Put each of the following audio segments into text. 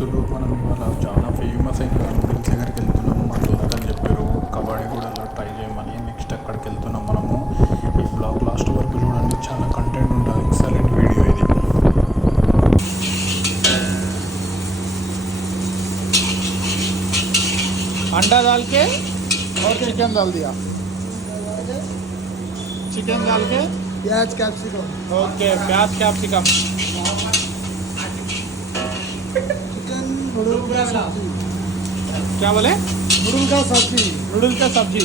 దోస్తులు మనం ఇవాళ చాలా ఫేమస్ అయిన నూడిల్స్ దగ్గరికి వెళ్తున్నాము. మా దోస్తులు చెప్పారు కబాడీ కూడా అలా ట్రై చేయమని. నెక్స్ట్ అక్కడికి వెళ్తున్నాం మనము. ఈ బ్లాగ్ లాస్ట్ వరకు చూడండి, చాలా కంటెంట్ ఉంటుంది. ఎక్సలెంట్ వీడియో ఇది. अंडा डाल के और चिकन डाल दिया, चिकन डाल के प्याज कैप्सिकम ओके प्याज कैप्सिकम चिकन नूडल का सब्जी क्या बोले नूडल का सब्जी नूडल का सब्जी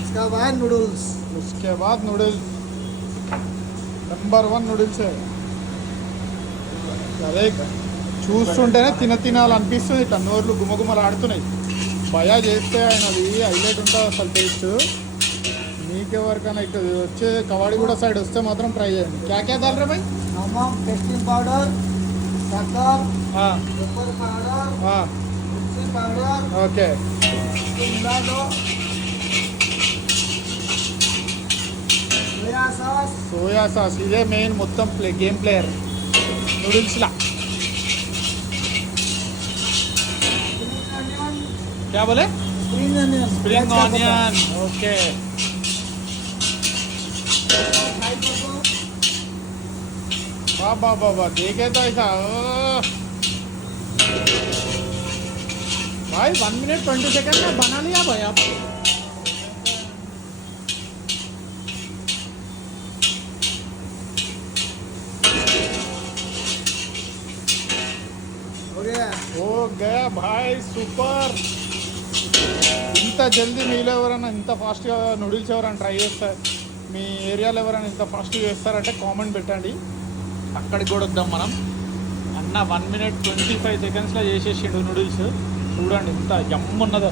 इसका बाद नूडल्स उसके बाद नूडल्स नंबर 1 नूडल्स है. అదే చూస్తుంటేనే తినాలనిపిస్తుంది. ఇట్లా నోర్లు గుమగుమలు ఆడుతున్నాయి. భయా చేస్తే ఆయనది హైలైట్ ఉంటుంది అసలు టేస్ట్. మీకెవరికైనా ఇటు వచ్చే కవాడిగూడ సైడ్ వస్తే మాత్రం ట్రై చేయండి. క్యా దాల్ రే భాయ్? नमक टेस्टिंग पाउडर शक्कर हाँ पेपर पाउडर हाँ मिर्ची पाउडर ఓకే इसको मिला दो. सोया सॉस సోయా సాస్ ఇదే మెయిన్ మొత్తం గేమ్ ప్లేయర్ నూడిల్స్లా. क्या बोले spring onion spring onion okay. बाबा बाबा देखे तो ऐसा भाई 1 मिनट 20 सेकंड में बना लिया भाई आप. हो हो गया भाई సూపర్. ఇంత జల్దీ మీలో ఎవరైనా ఇంత ఫాస్ట్గా నూడిల్స్ ఎవరైనా ట్రై చేస్తారు, మీ ఏరియాలో ఎవరైనా ఇంత ఫాస్ట్గా చేస్తారంటే కామెంట్ పెట్టండి. అక్కడికి కూడా వద్దాం మనం. అన్న 1 minute 25 secondsలో చేసేసిండు నూడిల్స్. చూడండి ఎంత యమ్ ఉన్నదో.